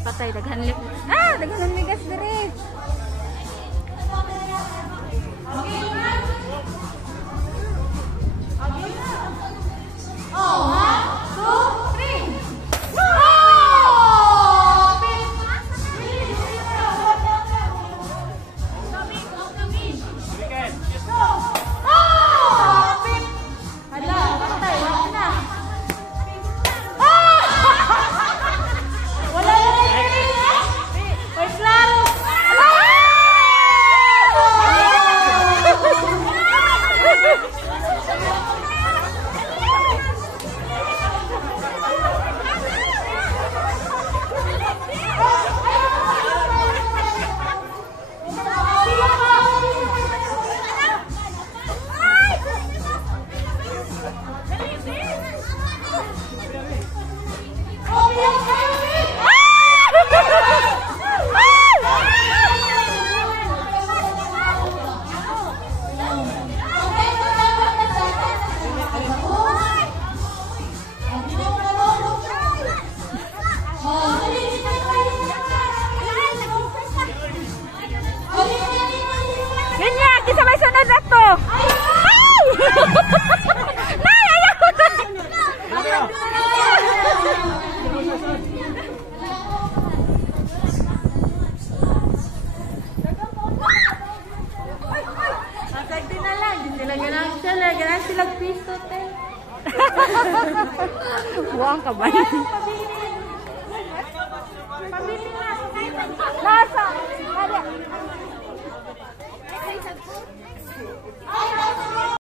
Patay, daghan lip. Ah, daghan migas dire. Oh, 1, 2, 3. Ganyan, isa may sunod na to. Ay! Nay, ayaw! Masagdi na lang. Hindi lang ganang sila. Ganang silang piso, te. Buwang ka ba? Pabili na. Nasa.